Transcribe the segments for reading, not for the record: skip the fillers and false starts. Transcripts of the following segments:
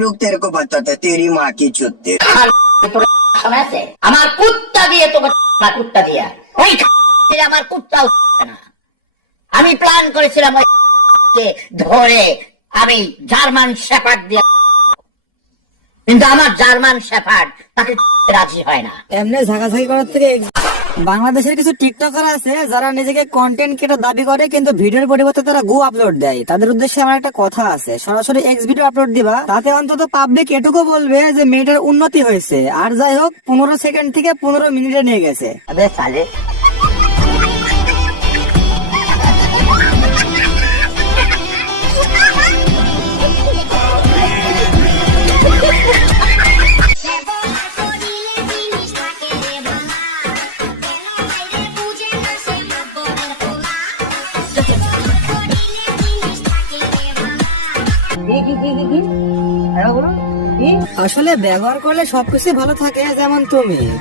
रुक तेरे को बताता तेरी माँ की चुत्ते। আমার কুত্তা দিয়ে তোকে কুত্তা দিয়া ওই আমার কুত্তাও না। আমি প্ল্যান করেছিলাম ওই ধরে আমি জার্মান শেফার্ড দিয়ে, কিন্তু আমার জার্মান শেফার্ড তাকে রাজি হয় না। এমনি ঝাঁকাঝাঁকি করার থেকে বাংলাদেশের কিছু টিকটকার আছে যারা নিজেকে কন্টেন্ট ক্রিয়েটর দাবি করে কিন্তু ভিডিওর পরিবর্তে তারা গু আপলোড দেয়। তাদের উদ্দেশ্যে আমার একটা কথা আছে, সরাসরি এক্স ভিডিও আপলোড দিবা, তাতে অন্তত পাবলিক এটুকু বলবে যে মেয়েটার উন্নতি হয়েছে। আর যাই হোক 15 সেকেন্ড থেকে 15 মিনিটে নিয়ে গেছে। আবে সালে আসলে ব্যবহার করলে সবকিছু ভালো থাকে। যেমন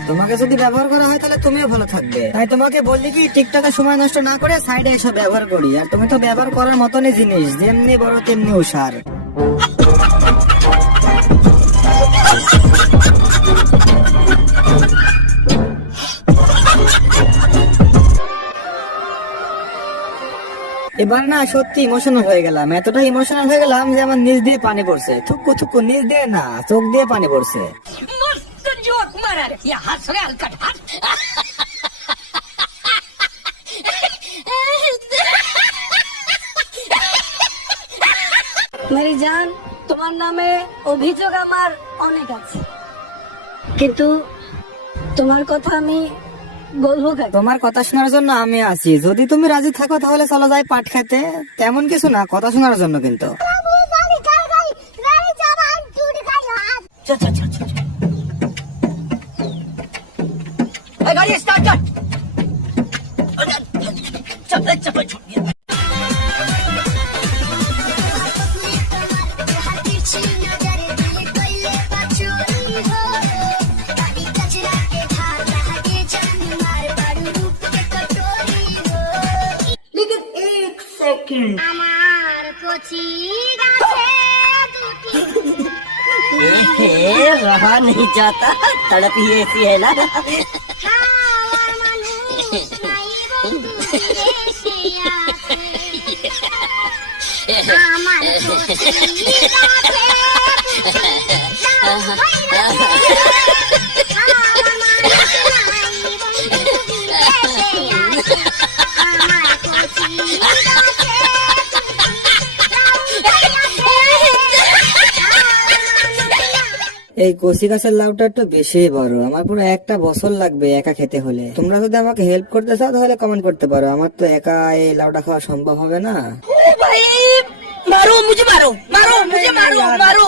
তোমাকে যদি ব্যবহার করা হয় তাহলে তুমিও ভালো থাকবে। তাই তোমাকে বললি কি টিকটকে সময় নষ্ট না করে সাইডে এসে ব্যবহার করি। আর তুমি তো ব্যবহার করার মতনই জিনিস, যেমনি বড় তেমনি উষার। এবার না সত্যি ইমোশনাল হয়ে গেলাম, এতটা ইমোশনাল হয়ে গেলাম যে আমার নিচ দিয়ে পানি পড়ছে। থুকু থুকু, নিচ দিয়ে না, চোখ দিয়ে পানি পড়ছে। মেরি জান, তোমার নামে অভিযোগ আমার অনেক আছে, কিন্তু তোমার কথা আমি বলবো কেন? তোমার কথা শোনার জন্য আমি আছি। যদি তুমি রাজি থাকো তাহলে চলো যাই পাট খেতে। তেমন কিছু না, কথা শোনার জন্য কিন্তু। গাড়ি স্টার্ট কর। আমার কচি গাছে দুটি रहा नहीं जाता, तड़प ही ऐसी है ना। হাওয়া মানুষ নাই বন্ধু দেশে আছে। আমার কচি গাছে এই কচি গাছের লাউটা একটু বেশি বড়, আমার পুরো একটা বছর লাগবে একা খেতে হলে। তোমরা যদি আমাকে হেল্প করতে চাও তাহলে কমেন্ট করতে পারো, আমার তো একা এই লাউটা খাওয়া সম্ভব হবে না। भाई मारो मुझे, मारो मारो मुझे, मारो मारो।